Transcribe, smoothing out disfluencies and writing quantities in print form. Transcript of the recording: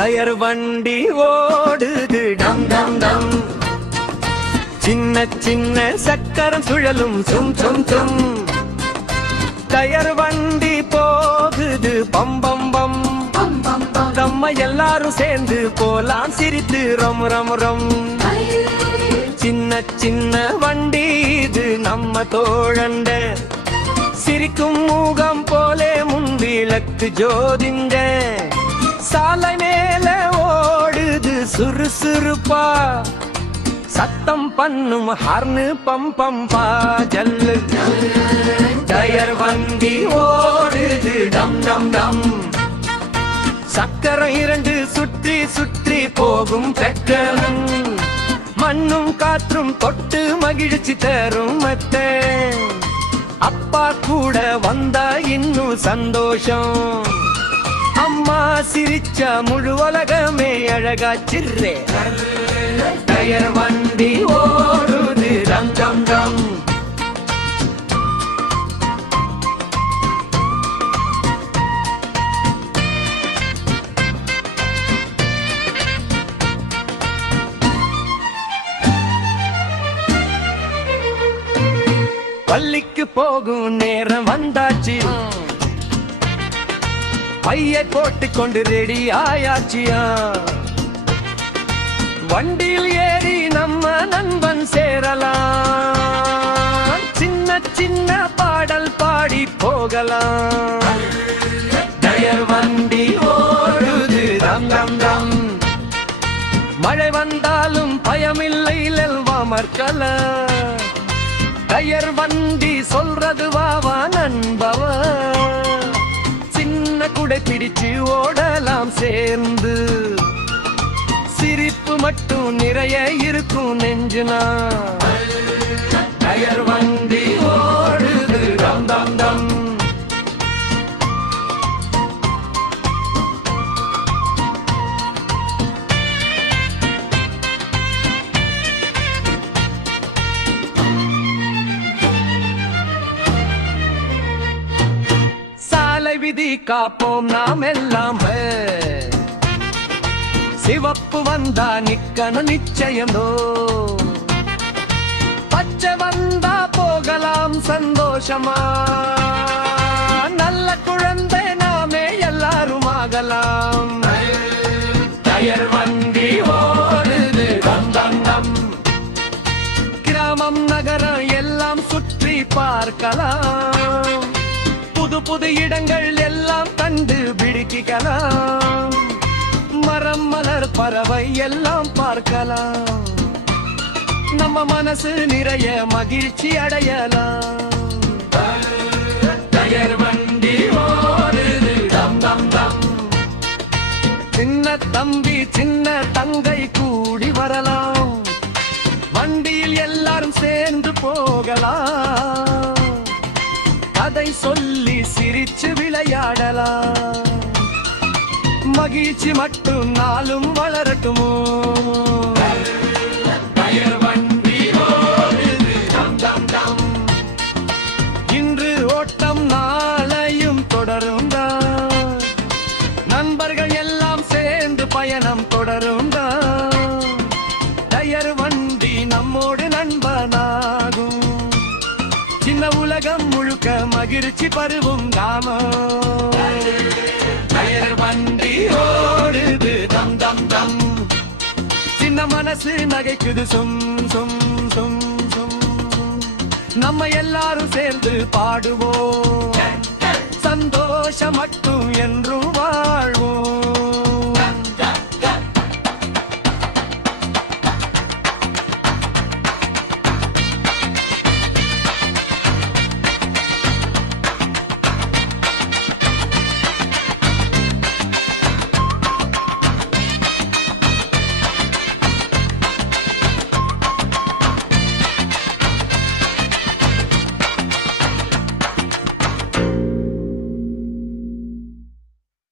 Tyre வண்டி ஓடுது டம் டம் டம், சின்ன சின்ன சக்கரம் சுழலும் சும் சும் சும். டயர் வண்டி போகுது பம் பம் பம், நம்ம எல்லாரும் சேர்ந்து போலாம் சிரித்து ரம் ரம் ரம். சின்ன சின்ன வண்டி இது நம்ம தோழண்ட, சிரிக்கும் மூகம் போலே முன்விளக்கு ஜோதிங்க. சாலை மேல ஓடுது சுறுசுறுப்பா, சத்தம் பண்ணும் ஹார்னு பம் பம்பா ஜல்லு. டயர் வண்டி ஓடுது டம் டம் டம், சக்கரம் இரண்டு சுற்றி சுற்றி போகும் பெட்ரோல். மண்ணும் காற்றும் தொட்டு மகிழ்ச்சி தரும் மத்த, அப்பா கூட வந்தா இன்னும் சந்தோஷம். அம்மா சிரிச்சா முழு உலகமே அழகாச்சிர்ரே. டயர் வண்டி ஓடுது டம் டம் டம். பள்ளிக்கு போகும் நேரம் வந்தாச்சு, பையை போட்டு கொண்டு ரெடி ஆயாச்சியா. வண்டியில் ஏறி நம்ம நண்பன் சேரலாம், சின்ன சின்ன பாடல் பாடி போகலாம். டயர் வண்டி ஓடுது டம் டம் டம், மழை வந்தாலும் பயமில்லை மற்கல. டயர் வண்டி சொல்றது வாவா நண்பவ, சின்ன குடை பிடிச்சு ஓடலாம் சேர்ந்து. சிரிப்பு மட்டும் நிறைய இருக்கும் நெஞ்சுனா. டயர் வண்டி ஓடுது டம் டம் டம். சாலை விதி காப்போம் நாம் எல்லாம், சிவப்பு வந்தா நிக்கணும் நிச்சயமோ. பச்சை வந்தா போகலாம் சந்தோஷமா, நல்ல குழந்தை நாமே எல்லாரும் ஆகலாம். டயர் வண்டி ஓடுது டம் டம் டம், கிராமம் நகரம் எல்லாம் சுற்றி பார்க்கலாம். புது புது இடங்கள் எல்லாம் கண்டு பிடிக்கலாம். மரம் மலர் பறவை எல்லாம் பார்க்கலாம். நம்ம மனசு நிறைய மகிழ்ச்சி அடையலாம். டயர் வண்டி ஓடுது டம் டம் டம், சின்ன தம்பி சின்ன தங்கை கூடி வரலாம். வண்டியில் எல்லாரும் சேர்ந்து போகலாம். கதை சொல்லி சிரிச்சு விளையாடலாம். மகிழ்ச்சி மட்டும் நாளும் வளரட்டுமோ. டயர் வண்டி ஓடுது டம் டம் டம், இன்று ஓட்டம் நாளையும் தொடரும் தான். நண்பர்கள் எல்லாம் சேர்ந்து பயணம் தொடரும் தான். டயர் வண்டி நம்மோடு நண்பனாகும். சின்ன உலகம் முழுக்க மகிழ்ச்சி பருவும் நாமம். டயர் வண்டி ஓடுது டம் டம் டம், சின்ன மனசு நகைக்குது சும் சும் சும் சும். நம்ம எல்லாரும் சேர்ந்து பாடுவோம், சந்தோஷம் மட்டும் என்றும் வாழ்வோம்.